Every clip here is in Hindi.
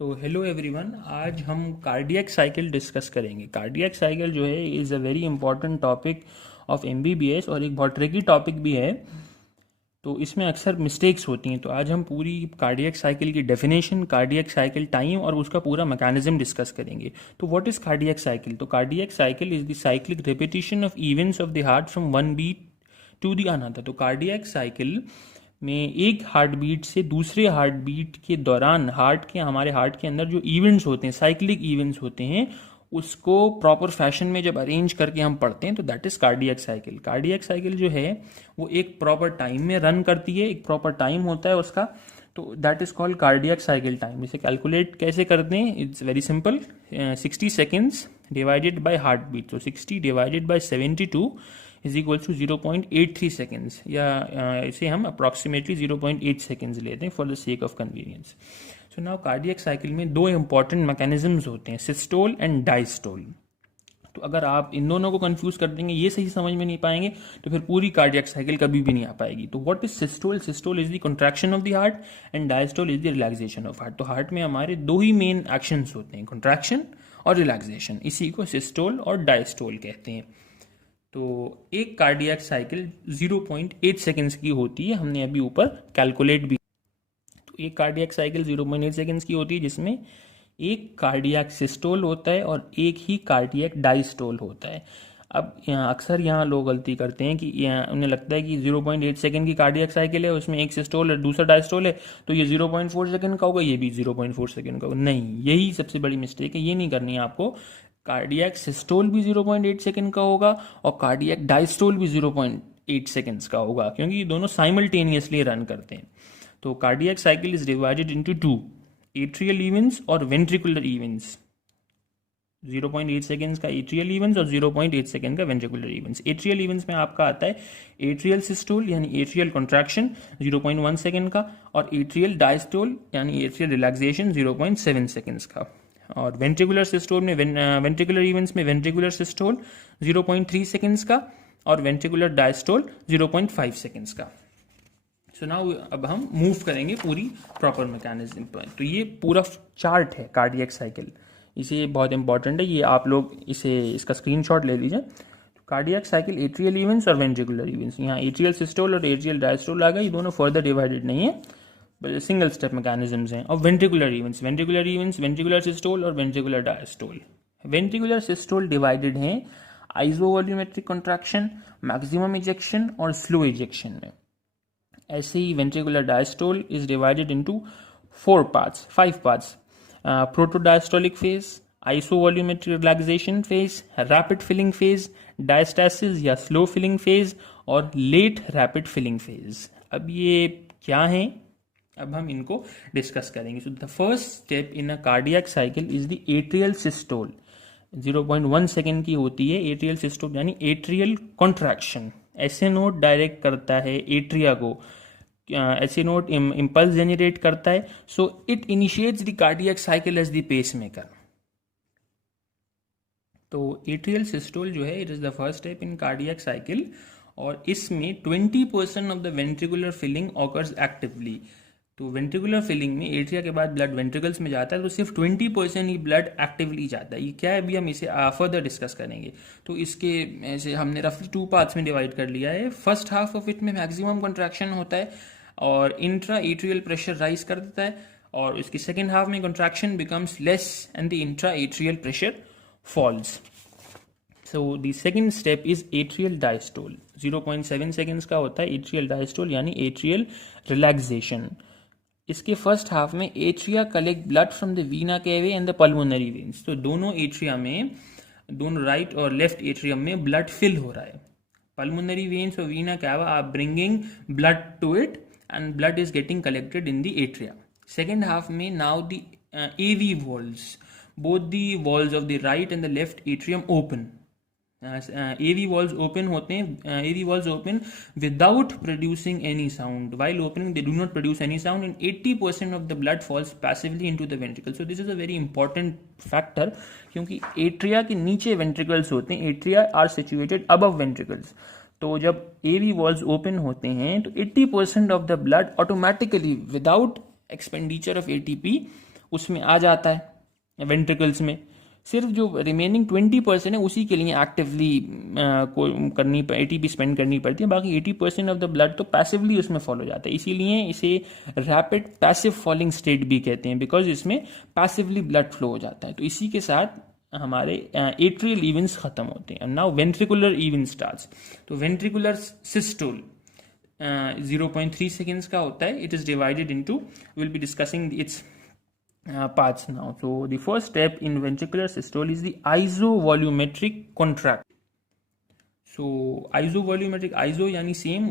तो हेलो एवरीवन, आज हम कार्डियक साइकिल डिस्कस करेंगे। कार्डियक साइकिल जो है is a very important topic of MBBS और एक बहुत ट्रिकी टॉपिक भी है। तो इसमें अक्सर मिस्टेक्स होती हैं। तो आज हम पूरी कार्डियक साइकिल की डेफिनेशन, कार्डियक साइकिल टाइम और उसका पूरा मैकेनिज्म डिस्कस करेंगे। तो व्हाट इज़ कार्डियक साइकिल? तो cardiac cycle is the cyclic repetition of events of the heart from one beat to the another. तो कार्डियक साइकिल में एक हार्ट बीट से दूसरे हार्ट बीट के दौरान हमारे हार्ट के अंदर जो इवेंट्स होते हैं, साइक्लिक इवेंट्स होते हैं, उसको प्रॉपर फैशन में जब अरेंज करके हम पढ़ते हैं तो that is cardiac cycle. Cardiac cycle जो है वो एक प्रॉपर टाइम में रन करती है, एक प्रॉपर टाइम होता है उसका। तो that is called cardiac cycle time. इसे कैलकुलेट कैसे करते हैं? It's very simple. 60 seconds divided by heart beat. तो 60 divided by 72 is equal to 0.83 seconds, या इसे हम अप्रॉक्सीमेटली 0.8 सेकेंड्स लेते हैं for the sake of convenience. So now cardiac cycle में दो इंपॉर्टेंट मैकेनिज्म्स होते हैं, सिस्टोल एंड डायस्टोल। तो अगर आप इन दोनों को कंफ्यूज कर देंगे, ये सही समझ में नहीं पाएंगे, तो फिर पूरी कार्डियक साइकिल कभी भी नहीं आ पाएगी। तो what is systole? Systole is the contraction of the heart and diastole is the relaxation of heart. तो हार्ट में हमारे दो ही मेन एक्शंस होते हैं, कंट्रैक्शन और रिलैक्सेशन। इसी को सिस्टोल और डायस्टोल कहते हैं। तो एक कार्डियक साइकिल 0.8 सेकेंड्स की होती है, हमने अभी ऊपर कैलकुलेट भी। तो एक कार्डियक साइकिल 0.8 सेकेंड्स की होती है, जिसमें एक कार्डियक सिस्टोल होता है और एक ही कार्डियक डायस्टोल होता है। अब अक्सर यहाँ लोग गलती करते हैं कि उन्हें लगता है कि 0.8 सेकेंड की कार्डियक साइकिल है, उसमें एक सिस्टोल और दूसरा डायस्टोल है, तो ये 0.4 सेकेंड का होगा, ये भी 0.4 सेकेंड का होगा। नहीं, यही सबसे बड़ी मिस्टेक है, ये नहीं करनी है आपको। कार्डियक सिस्टोल भी 0.8 सेकेंड का होगा और कार्डियक डायस्टोल भी 0.8 सेकेंड्स का होगा, क्योंकि ये दोनों साइमल्टेनियसली रन करते हैं। तो cardiac cycle is divided into two, atrial events और वेंट्रिकुलर इवेंट्स। 0.8 सेकेंड्स का एट्रियल इवेंट्स और 0.8 सेकेंड का वेंट्रिकुलर इवेंट्स। एट्रियल इवेंट्स में आपका आता है एट्रियल सिस्टोल यानी एट्रियल कॉन्ट्रैक्शन 0.1 सेकेंड का, और एट्रियल डायस्टोल यानी एट्रियल रिलैक्सेशन 0.7 सेकेंड्स का। और वेंट्रिकुलर सिस्टोल में वेंट्रिकुलर इवेंट्स में वेंट्रिकुलर सिस्टोल 0.3 सेकेंड्स का और वेंट्रिकुलर डायस्टोल 0.5 सेकेंड्स का। सो नाउ अब हम मूव करेंगे पूरी प्रॉपर मैकेनिज्म पर। तो ये पूरा चार्ट है कार्डियक साइकिल, इसे बहुत इंपॉर्टेंट है, ये आप लोग इसका स्क्रीनशॉट ले लीजिए। तो कार्डियक साइकिल एट्रियल इवेंट्स और वेंट्रिकुलर इवेंट्स, यहाँ एट्रियल सिस्टोल और एट्रियल डायस्टोल आ गए, ये दोनों फर्दर डिवाइडेड नहीं है, सिंगल स्टेप मैकेनिज्म्स हैं। और वेंट्रिकुलर इवेंट्स, वेंट्रिकुलर सिस्टोल और ventricular diastole. Ventricular systole divided हैं आइसोवॉल्यूमेट्रिक कॉन्ट्रैक्शन, मैक्सिमम इजेक्शन और स्लो इजेक्शन में। ऐसे ही ventricular diastole is divided into 5 parts. Protodiastolic phase, isovolumetric relaxation phase, rapid filling phase, diastasis या स्लो फिलिंग फेज और लेट रैपिड फिलिंग फेज। अब ये क्या है, अब हम इनको डिस्कस करेंगे। So the first step in a cardiac cycle is the atrial systole. 0.1 second की होती है एट्रियल सिस्टोल, यानी एट्रियल कॉन्ट्रैक्शन। ऐसे नोट डायरेक्ट करता है एट्रिया को, ऐसे नोट इम्पल्स जनरेट करता है, so it initiates the cardiac cycle as the pacemaker. तो एट्रियल सिस्टोल जो है, it is the first step in cardiac cycle, और इसमें 20% of the ventricular filling occurs actively. तो वेंट्रिकुलर फिलिंग में एट्रिया के बाद ब्लड वेंट्रिकल्स में जाता है, तो सिर्फ 20% ही ब्लड एक्टिवली जाता है। ये क्या है, अभी हम इसे फर्दर डिस्कस करेंगे। तो इसके ऐसे हमने रफली 2 पार्ट्स में डिवाइड कर लिया है। फर्स्ट हाफ ऑफ इट में मैक्सिमम कंट्रैक्शन होता है और इंट्रा एट्रियल प्रेशर राइज कर देता है, और इसकी सेकेंड हाफ में contraction becomes less and the intra atrial pressure falls. So the second step is atrial diastole. 0.7 seconds का होता है एट्रियल डायस्टोल यानी एट्रियल रिलैक्सेशन। इसके फर्स्ट हाफ में atria collect blood from the vena cava and the pulmonary veins. तो दोनों एट्रिया में, दोनों राइट और लेफ्ट एट्रियम में ब्लड फिल हो रहा है। पल्मोनरी वेन्स और vena cava are bringing blood to it and blood is getting collected in the atria. Second half में now the AV walls, both the walls of the right and the left atrium open. AV walls open होते हैं, AV walls open without producing any sound. While opening they do not produce any sound and 80% of the blood falls passively into the ventricle. So this is a very important factor, क्योंकि एट्रिया के नीचे वेंट्रिकल्स होते हैं, atria are situated above ventricles. तो जब AV walls open होते हैं तो 80% of the blood automatically without expenditure of ATP उसमें आ जाता है वेंट्रिकल्स में। सिर्फ जो रिमेनिंग 20% है उसी के लिए एक्टिवली करनी एटीपी स्पेंड करनी पड़ती है, बाकी 80% ऑफ द ब्लड तो पैसिवली उसमें फॉलो जाता है। इसीलिए इसे रैपिड पैसिव फॉलिंग स्टेट भी कहते हैं, बिकॉज इसमें पैसिवली ब्लड फ्लो हो जाता है। तो इसी के साथ हमारे एट्रियल इवेंट्स खत्म होते हैं। Now ventricular event starts. तो वेंट्रिकुलर सिस्टोल 0.3 सेकेंड्स का होता है। It is divided into, will be discussing it's parts now. So the first step in ventricular systole is the isovolumetric contract. So isovolumetric, iso यानी सेम,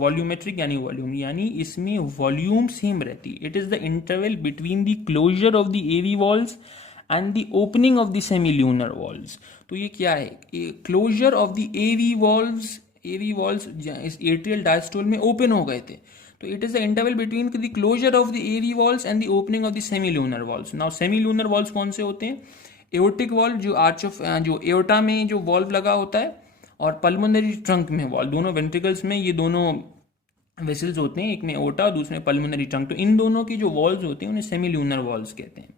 volumetric यानी वॉल्यूम, यानी इसमें वॉल्यूम सेम रहती है। It is the interval between the closure of the AV valves and the opening of the semilunar valves. तो ये क्या है, closure of the AV valves इस एट्रियल डायस्टोल में ओपन हो गए थे, तो it is the interval between the closure of the AV valves and the opening of the semilunar valves. Now सेमील्यूनर valves कौन से होते हैं, एओर्टिक वॉल्व जो आर्च ऑफ जो एओर्टा में जो वॉल्व लगा होता है, और पल्मोनरी ट्रंक में वॉल्व, दोनों वेंट्रिकल्स में ये दोनों वेसल्स होते हैं, एक में एओर्टा और दूसरे में पल्मोनरी ट्रंक। तो इन दोनों की जो वॉल्व्स होते हैं उन्हें सेमील्यूनर वॉल्व्स कहते हैं।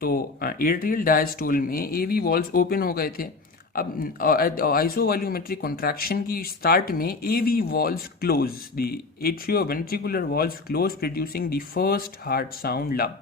तो एट्रियल डायस्टोल में AV वॉल्व्स ओपन हो गए थे। अब आइसोवॉल्यूमेट्रिक कॉन्ट्रैक्शन की स्टार्ट में AV valves close, the atrioventricular valves close, producing the first heart sound lub.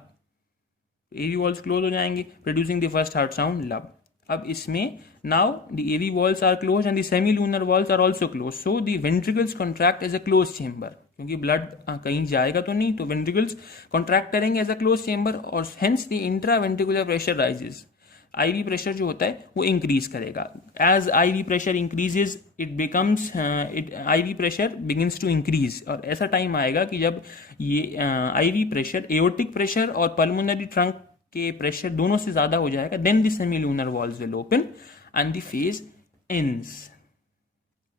AV valves close हो जाएंगे, producing the first heart sound lub. अब इसमें now the AV valves are close and the semilunar valves are also close, so the ventricles contract as a close chamber, क्योंकि ब्लड कहीं जाएगा तो नहीं, तो वेंट्रिकल्स कॉन्ट्रैक्ट करेंगे एज अ क्लोज चेंबर, और hence the intraventricular pressure rises. IV pressure जो होता है वो इंक्रीज करेगा। As IV pressure increases it becomes IV pressure begins to increase, और ऐसा टाइम आएगा कि जब ये IV प्रेशर एओर्टिक प्रेशर और पल्मोनरी ट्रंक के प्रेशर दोनों से ज्यादा हो जाएगा, then the semilunar valves will open and the phase ends.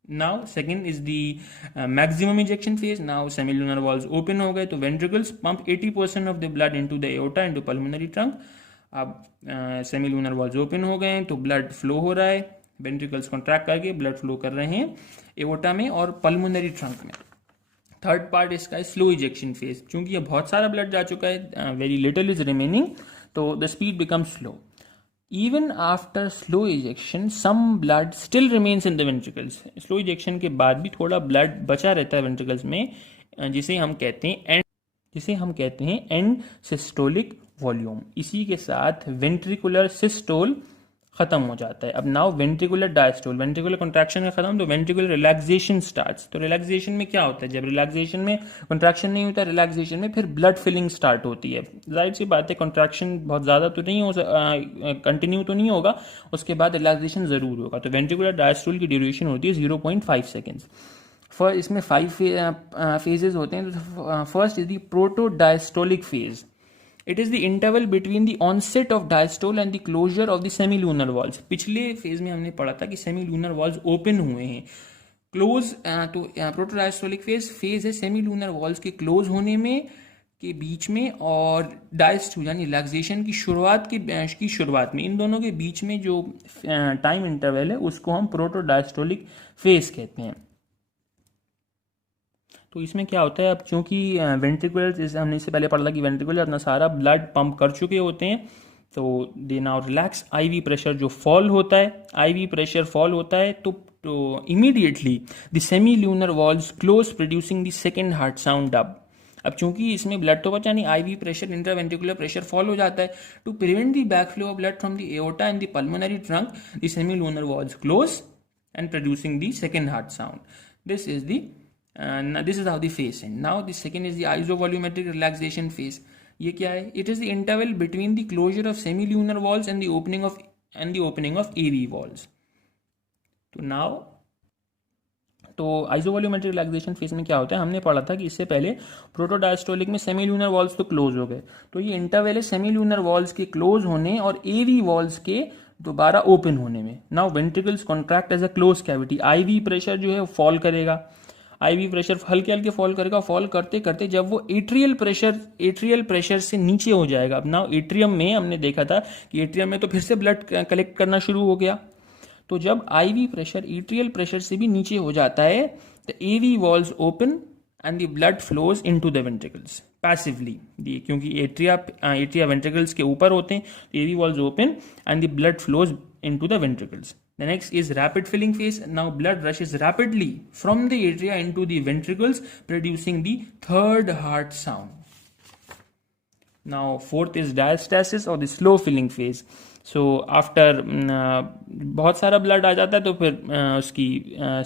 Now second is the maximum ejection phase. Now सेमील्यूनर valves open हो गए, तो ventricles pump 80% of the blood into the aorta into pulmonary trunk. अब सेमील्यूनर वॉल्व्स ओपन हो गए हैं तो ब्लड फ्लो हो रहा है, वेंट्रिकल्स कॉन्ट्रैक्ट करके ब्लड फ्लो कर रहे हैं एओर्टा में और पल्मोनरी ट्रंक में। थर्ड पार्ट इसका है स्लो इजेक्शन फेज। चूंकि ये बहुत सारा ब्लड जा चुका है, वेरी लिटिल इज रिमेनिंग, तो the speed becomes slow. Even after slow ejection some blood still remains in the ventricles. Slow ejection के बाद भी थोड़ा ब्लड बचा रहता है वेंट्रिकल्स में, जिसे हम कहते हैं एंड सिस्टोलिक वॉल्यूम। इसी के साथ वेंट्रिकुलर सिस्टोल खत्म हो जाता है। अब now ventricular diastole, ventricular contraction है खत्म, तो वेंट्रिकुलर रिलैक्सेशन स्टार्ट्स। तो रिलैक्सेशन में क्या होता है, जब रिलैक्सेशन में कॉन्ट्रैक्शन नहीं होता, रिलैक्सेशन में फिर ब्लड फिलिंग स्टार्ट होती है। जाहिर सी बात है, कॉन्ट्रैक्शन बहुत ज़्यादा तो नहीं हो कंटिन्यू तो नहीं होगा, उसके बाद रिलैक्सेशन ज़रूर होगा। तो वेंट्रिकुलर डायस्टोल की ड्यूरेशन होती है 0.5 सेकेंड्स। फर्स्ट इसमें 5 फेजेस होते हैं। First is the protodiastolic phase. It is the interval between the onset of diastole and the closure of the semilunar valves. पिछले फेज में हमने पढ़ा था कि सेमील्यूनर वॉल्व्स ओपन हुए हैं, क्लोज, तो प्रोटोडायस्टोलिक फेज है सेमील्यूनर वॉल्व्स के क्लोज होने में के बीच में, और डायस्टोल यानी रिलैक्सेशन की शुरुआत में, इन दोनों के बीच में जो टाइम इंटरवल है उसको हम प्रोटोडायस्टोलिक फेज कहते हैं। तो इसमें क्या होता है, अब चूंकि वेंट्रिकुलर, जैसे हमने इससे पहले पढ़ा था कि वेंट्रिकुलर अपना सारा ब्लड पंप कर चुके होते हैं, तो they now relax. IV pressure जो फॉल होता है, IV प्रेशर फॉल होता है, तो immediately the semilunar valves close, producing the second heart sound dub. अब चूंकि इसमें ब्लड तो बचा नहीं, IV pressure, intraventricular pressure fall हो जाता है। To prevent the back flow of blood from the aorta and the pulmonary trunk, the semilunar valves close and producing the second heart sound. This is how the phase ends. Now the second is the isovolumetric relaxation phase. ये क्या है? It is the interval between the closure of semilunar valves and the opening of AV valves. तो आइसोवॉल्यूमेट्रिक रिलैक्सेशन फेज में क्या होता है, हमने पढ़ा था कि इससे पहले प्रोटोडायस्टोलिक में सेमील्यूनर वॉल्व्स तो क्लोज हो गए, तो ये इंटरवल है सेमील्यूनर वॉल्व्स के क्लोज होने और AV वॉल्व्स के दोबारा ओपन होने में। Now ventricles contract as a close cavity. IV pressure जो है फॉल करेगा, IV प्रेशर हल्के हल्के फॉल करेगा, फॉल करते करते जब वो एट्रियल प्रेशर से नीचे हो जाएगा। अब नाउ एट्रियम में हमने देखा था कि एट्रियम में तो फिर से ब्लड कलेक्ट करना शुरू हो गया, तो जब IV प्रेशर एट्रियल प्रेशर से भी नीचे हो जाता है, तो AV valves open and the blood flows into the ventricles passively. क्योंकि एट्रिया ventricles के ऊपर होते हैं, AV valves open and the blood flows into the ventricles. The next is rapid filling phase. Now blood rushes rapidly from the atria into the ventricles, producing the third heart sound. Now fourth is diastasis or the slow filling phase. So after बहुत सारा blood आ जाता है तो फिर उसकी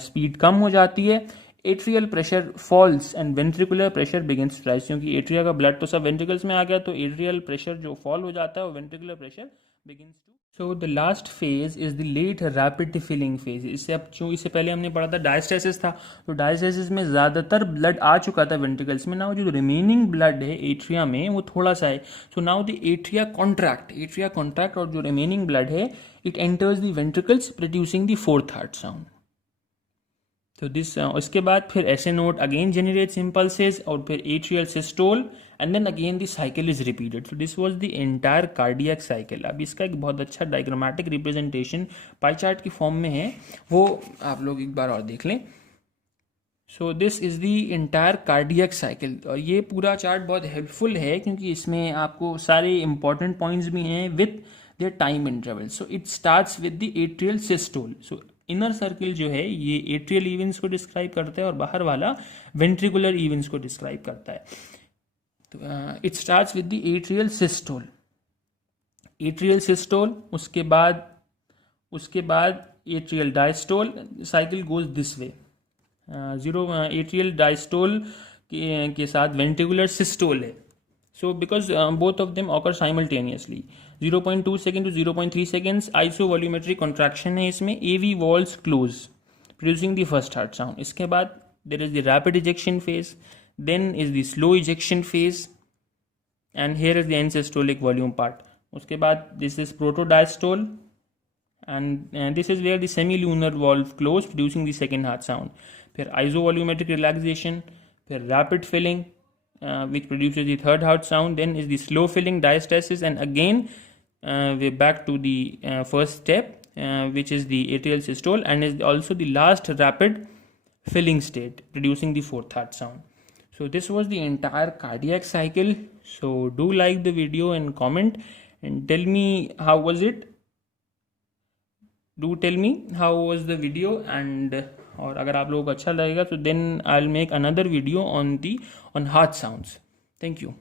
speed कम हो जाती है. Atrial pressure falls and ventricular pressure begins to rise. क्योंकि एट्रिया का ब्लड तो सब वेंट्रिकल्स में आ गया, तो एट्रियल प्रेशर जो फॉल हो जाता है वो ventricular pressure begins to. So the last phase is the late rapid filling phase. इससे पहले हमने पढ़ा था डायस्टेसिस था, तो डायस्टेसिस में ज़्यादातर ब्लड आ चुका था वेंट्रिकल्स में. नाउ जो रिमेनिंग ब्लड है एट्रिया में वो थोड़ा सा है. So now the atria contract और जो रिमेनिंग ब्लड है it enters the ventricles producing the fourth heart sound. तो उसके बाद फिर ऐसे नोट अगेन जनरेट्स इम्पल्सेस और फिर atrial systole and then again the cycle is repeated. So this was the entire cardiac cycle. अब इसका एक बहुत अच्छा डायग्रामेटिक रिप्रेजेंटेशन पाई चार्ट की फॉर्म में है, वो आप लोग एक बार और देख लें. So this is the entire cardiac cycle. और ये पूरा चार्ट बहुत हेल्पफुल है क्योंकि इसमें आपको सारे इंपॉर्टेंट पॉइंट्स भी हैं with their time interval. So it starts with the atrial systole. So inner circle जो है ये एट्रियल इवेंट्स को डिस्क्राइब करता है और बाहर वाला वेंट्रिकुलर इवेंट्स को डिस्क्राइब करता है. तो it starts with the atrial systole. उसके बाद atrial diastole. Cycle goes this way. Atrial diastole के साथ वेंट्रिकुलर सिस्टोल है. So because both of them occur simultaneously, 0.2 second to 0.3 seconds isovolumetric contraction है इसमें. AV walls close, producing the first heart sound. इसके बाद there is the rapid ejection phase, then is the slow ejection phase, and here is the end systolic volume part. उसके बाद this is protodiastole, and this is where the semilunar valve close, producing the second heart sound. फिर isovolumetric relaxation, फिर rapid filling, which produces the third heart sound. Then is the slow filling diastasis, and again we're back to the first step, which is the atrial systole, and is also the last rapid filling state, producing the fourth heart sound. So this was the entire cardiac cycle. So do like the video and comment and tell me how was it. Do tell me how was the video, and और अगर आप लोगों को अच्छा लगेगा तो then I will make another video on heart sounds. Thank you.